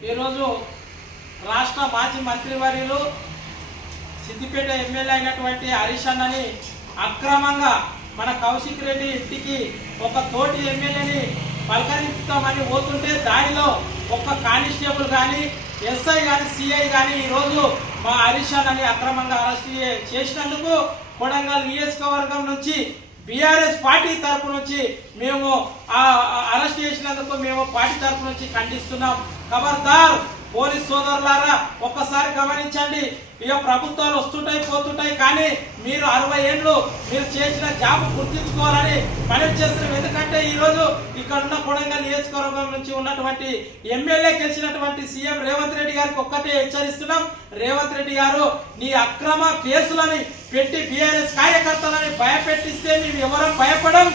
ఈరోజు రాష్ట్ర మాజీ మంత్రివర్యులు సిద్దిపేట ఎమ్మెల్యే అయినటువంటి హరీష్ అన్నని అక్రమంగా మన కౌశిక్ రెడ్డి ఇంటికి ఒక తోటి ఎమ్మెల్యేని పలకరిస్తామని పోతుంటే దానిలో ఒక్క కానిస్టేబుల్ కానీ ఎస్ఐ కానీ సిఐ కానీ ఈరోజు మా హరీష్ అన్నని అక్రమంగా అరెస్ట్ చేసినందుకు కొడంగల్ నియోజకవర్గం నుంచి బీఆర్ఎస్ పార్టీ తరపు నుంచి మేము అరెస్ట్ చేసినందుకు మేము పార్టీ తరపు నుంచి ఖండిస్తున్నాం. ఖబర్దార్! పోలీస్ సోదరులారా ఒక్కసారి గమనించండి. ఇక ప్రభుత్వాలు వస్తుంటాయి పోతుంటాయి కానీ మీరు అరవై ఏళ్ళు మీరు చేసిన జాబ్ గుర్తించుకోవాలని మనం చేస్తున్నాం ఎందుకంటే ఈరోజు ఇక్కడ ఉన్న కొడంగల్ నియోజకవర్గం నుంచి ఉన్నటువంటి ఎమ్మెల్యే గెలిచినటువంటి సీఎం రేవంత్ రెడ్డి గారికి ఒక్కటే హెచ్చరిస్తున్నాం. రేవంత్ రెడ్డి గారు నీ అక్రమ కేసులని పెట్టి బీఆర్ఎస్ కార్యకర్తలని భయపెట్టిస్తే మేము ఎవరం భయపడం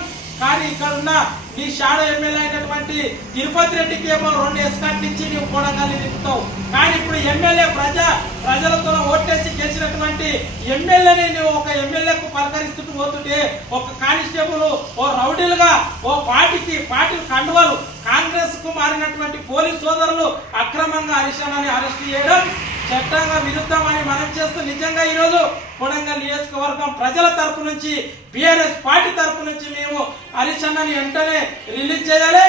కానీ ఇక్కడ ఉన్న నీ షాడో ఎమ్మెల్యే అయినటువంటి తిరుపతి రెడ్డికి ఏమో రెండు ఎస్కాట్ ఇచ్చి నీవు కొడంగల్ని నింపుతావు. కానీ ఇప్పుడు ఎమ్మెల్యే ప్రజా ప్రజలతో ఓటేసి గెలిచినటువంటి ఎమ్మెల్యేని నువ్వు ఒక ఎమ్మెల్యేకు పలకరిస్తూ పోతుంటే ఒక కానిస్టేబుల్ ఓ రౌడీలుగా ఓ పార్టీకి పార్టీ కండువలు కాంగ్రెస్కు మారినటువంటి పోలీస్ సోదరులు అక్రమంగా హరిశానాన్ని అరెస్ట్ చేయడం చట్టంగా విరుద్ధమని మనం చేస్తూ నిజంగా ఈరోజు కొడంగల్ నియోజకవర్గం ప్రజల తరపు నుంచి బీఆర్ఎస్ పార్టీ తరపు నుంచి మేము హరీష్ అన్నని వెంటనే రిలీజ్ చేయాలి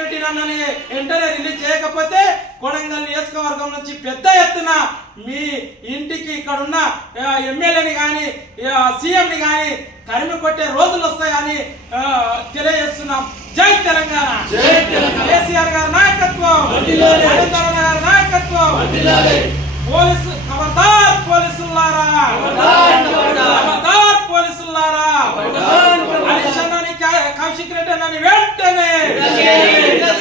రెడ్డి అన్నని వెంటనే రిలీజ్ చేయకపోతే కొడంగల్ నియోజకవర్గం నుంచి పెద్ద ఎత్తున మీ ఇంటికి ఇక్కడ ఉన్న ఎమ్మెల్యేని కానీ సీఎంని కానీ తరిమి కొట్టే రోజులు వస్తాయని తెలియజేస్తున్నాం. జై తెలంగాణ. కేసీఆర్ గారి నాయకత్వం. నాయకత్వం పోలీసు ఖబర్దార్ పోలీసులారా ఖబర్దార్ పోలీసులారా హరీష్ అన్నని కౌశిక్ రెడ్డి అన్నని వెంటనే.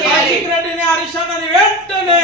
కౌశిక్ రెడ్డిని హరీష్ అన్నని వెంటనే.